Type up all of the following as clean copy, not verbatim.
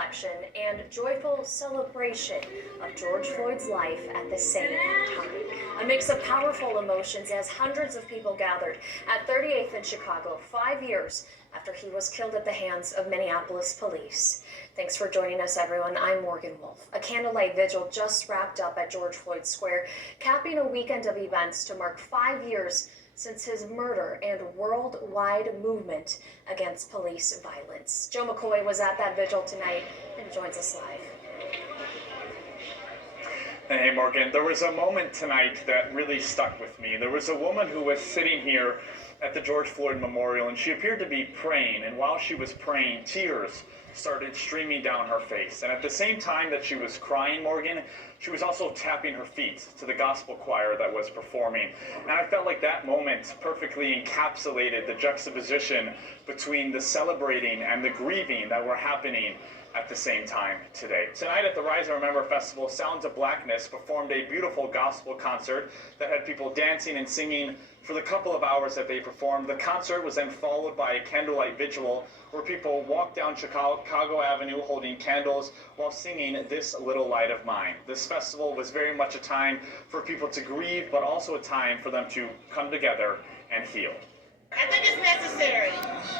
reflection and joyful celebration of George Floyd's life at the same time. A mix of powerful emotions as hundreds of people gathered at 38th in Chicago 5 years after he was killed at the hands of Minneapolis police. Thanks for joining us, everyone. I'm Morgan Wolf. A candlelight vigil just wrapped up at George Floyd Square, capping a weekend of events to mark 5 years since his murder and worldwide movement against police violence. Joe McCoy was at that vigil tonight and joins us live. Hey, Morgan. There was a moment tonight that really stuck with me. There was a woman who was sitting here at the George Floyd Memorial, and she appeared to be praying, and while she was praying, tears started streaming down her face. And at the same time that she was crying, Morgan, she was also tapping her feet to the gospel choir that was performing. And I felt like that moment perfectly encapsulated the juxtaposition between the celebrating and the grieving that were happening at the same time today. Tonight at the Rise and Remember Festival, Sounds of Blackness performed a beautiful gospel concert that had people dancing and singing for the couple of hours that they performed. The concert was then followed by a candlelight vigil where people walked down Chicago Avenue holding candles while singing This Little Light of Mine. This festival was very much a time for people to grieve, but also a time for them to come together and heal. I think it's necessary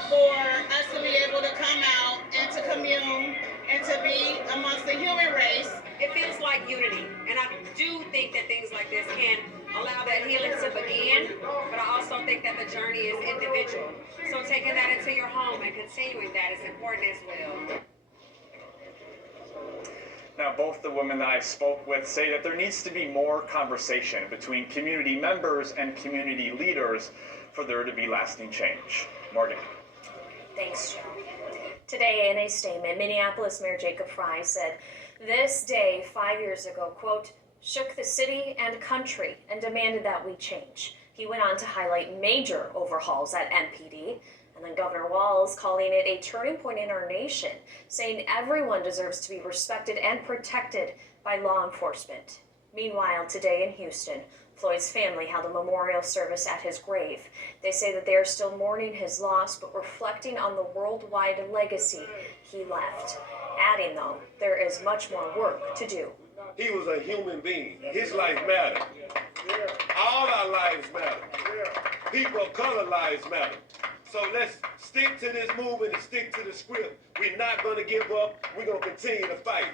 for us to be able to come out and to commune and to be amongst the human race. It feels like unity, and I do think that things like this can allow that healing to begin, but I also think that the journey is individual. So taking that into your home and continuing that is important as well. Now, both the women that I spoke with say that there needs to be more conversation between community members and community leaders for there to be lasting change. Morgan. Thanks, Joe. Today, in a statement, Minneapolis Mayor Jacob Frey said, "This day 5 years ago, quote, shook the city and country and demanded that we change." He went on to highlight major overhauls at MPD, and then Governor Walz calling it a turning point in our nation, saying everyone deserves to be respected and protected by law enforcement. Meanwhile, today in Houston, Floyd's family held a memorial service at his grave. They say that they are still mourning his loss, but reflecting on the worldwide legacy he left. Adding, though, there is much more work to do. He was a human being. His life mattered. All our lives matter. People of color lives matter. So let's stick to this movement and stick to the script. We're not going to give up. We're going to continue to fight.